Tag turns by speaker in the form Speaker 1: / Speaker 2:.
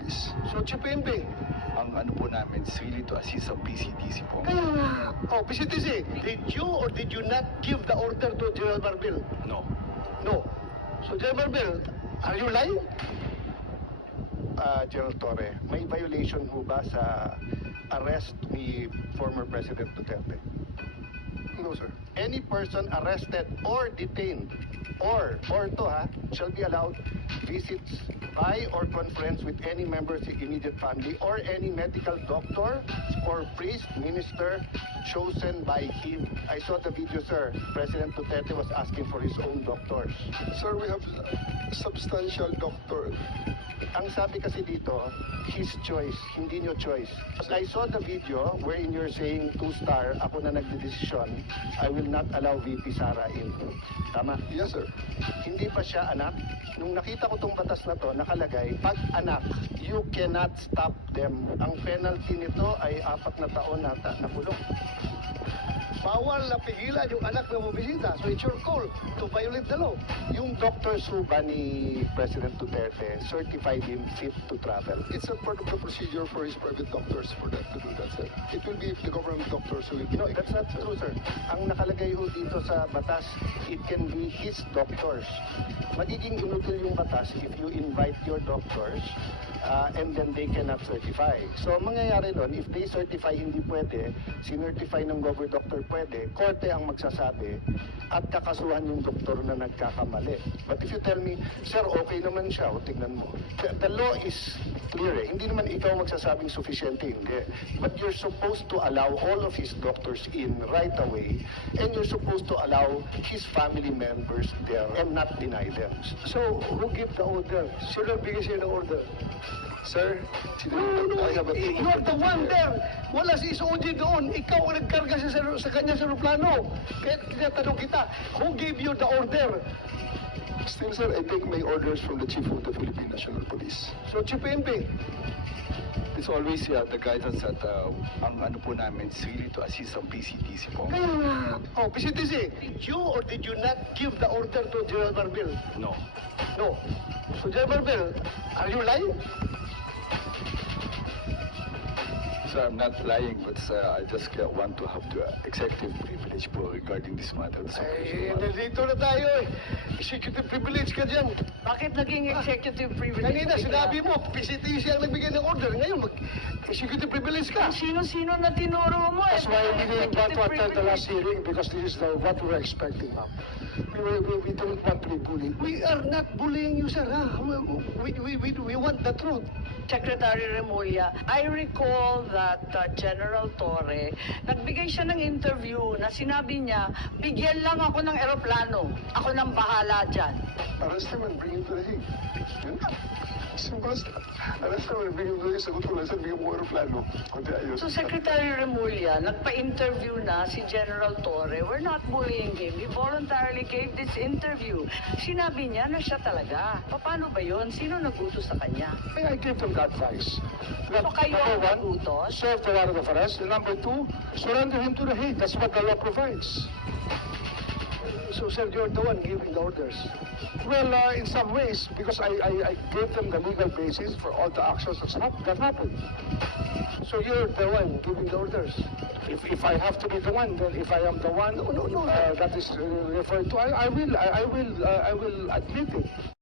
Speaker 1: Police.
Speaker 2: So, Chief PNP.
Speaker 1: Ang ano po namin is really to assist ang PCTC po.
Speaker 2: Kaya nga. Oh, PCTC, did you or did you not give the order to General Marbil?
Speaker 1: No.
Speaker 2: No. So, General Marbil, are you lying?
Speaker 3: General Torre, may violation ho ba sa arrest ni former President Duterte?
Speaker 2: No, sir.
Speaker 3: Any person arrested or detained or shall be allowed visits by or conference with any member of the immediate family or any medical doctor or priest, minister chosen by him. I saw the video, sir. President Duterte was asking for his own doctors.
Speaker 2: Sir, we have substantial doctor.
Speaker 3: Ang sabi kasi dito, his choice, hindi nyo choice. I saw the video wherein you're saying 2-star, ako na nagdedesisyon, I will not allow VP Sara in. Tama?
Speaker 2: Yes, sir.
Speaker 3: Hindi pa siya anak. Nung nakita ko tong batas na to, nakalagay, pag anak, you cannot stop them. Ang penalty nito ay 4 na taon nata na kulong.
Speaker 2: Bawal na pigilan yung anak na bumibisita. So, it's your call to violate the law.
Speaker 3: Yung doctors ho ba ni President Duterte certified him fit to travel?
Speaker 2: It's a part of the procedure for his private doctors for that to do that, sir. It will be the government doctors who will be
Speaker 3: No,
Speaker 2: taking
Speaker 3: that's not true, sir. Ang nakalagay ho dito sa batas, it can be his doctors. Magiging inutil yung batas if you invite your doctors and then they cannot certify. So, ang mangyayari nun, if they certify hindi pwede, sinertify ng gover doctor pwede, korte ang magsasabi at kakasuhan yung doktor na nagkakamali. But if you tell me, sir, okay naman siya, o tingnan mo. The law is clear eh. Hindi naman ikaw magsasabing sufficiente, hindi. But you're supposed to allow all of his doctors in right away and you're supposed to allow his family members there and not deny them.
Speaker 2: So, who give the order? Sino bigay siya ng order?
Speaker 1: Sir,
Speaker 2: I have a you're the one there. Wala si SOG doon. Ikaw ang nagkarga sa kanya sa aeroplano. Kaya tinatanong kita, who gave you the order?
Speaker 1: still, sir, I take my orders from the Chief of the Philippine National Police.
Speaker 2: So, Chief PNP.
Speaker 1: It's always the guidance that ang ano po namin is really to assist ang PCTC po.
Speaker 2: Kaya nga. Oh, PCTC, did you or did you not give the order to General Marbil?
Speaker 1: No.
Speaker 2: No. So, General Marbil, are you lying?
Speaker 1: Sir, I'm not lying, but I just want to have the executive privilege po regarding this matter.
Speaker 2: Ay, nandito na tayo eh. Executive privilege ka dyan.
Speaker 4: Bakit naging executive privilege?
Speaker 2: Kanina sinabi mo, PCTC ang nagbigay ng order. Ngayon, executive privilege ka.
Speaker 4: Sino-sino na tinuro mo eh.
Speaker 2: That's why we didn't want to attend the last
Speaker 4: Executive
Speaker 2: hearing because this is what we were expecting, ma'am. We don't want to be bullied. We are not bullying you, sir. Ha? We want the truth.
Speaker 4: Secretary Remulla, I recall that General Torre, nagbigay siya ng interview na sinabi niya, bigyan lang ako ng eroplano. Ako nang bahala dyan.
Speaker 2: Arrest him and bring him to the Hague. Simple as that. Arrest him and bring him to the Hague. Sagot ko lang, sir, bigyan mo aeroplano. Kundi ayos.
Speaker 4: So Secretary Remulla, nagpa-interview na si General Torre. We're not bullying him. He voluntarily gave this interview. Sinabi niya na siya talaga. Paano ba yon? Sino nagutos sa kanya?
Speaker 2: I gave them the advice.
Speaker 4: So kayo ang nagutos?
Speaker 2: Serve the warrant of arrest. And number 2, surrender him to the Hague. That's what the law provides. So, sir, you're the one giving the orders. Well, in some ways, because I gave them the legal basis for all the actions that happened. So you're the one giving the orders. If I have to be the one, then if I am the one, that is referred to, I will admit it.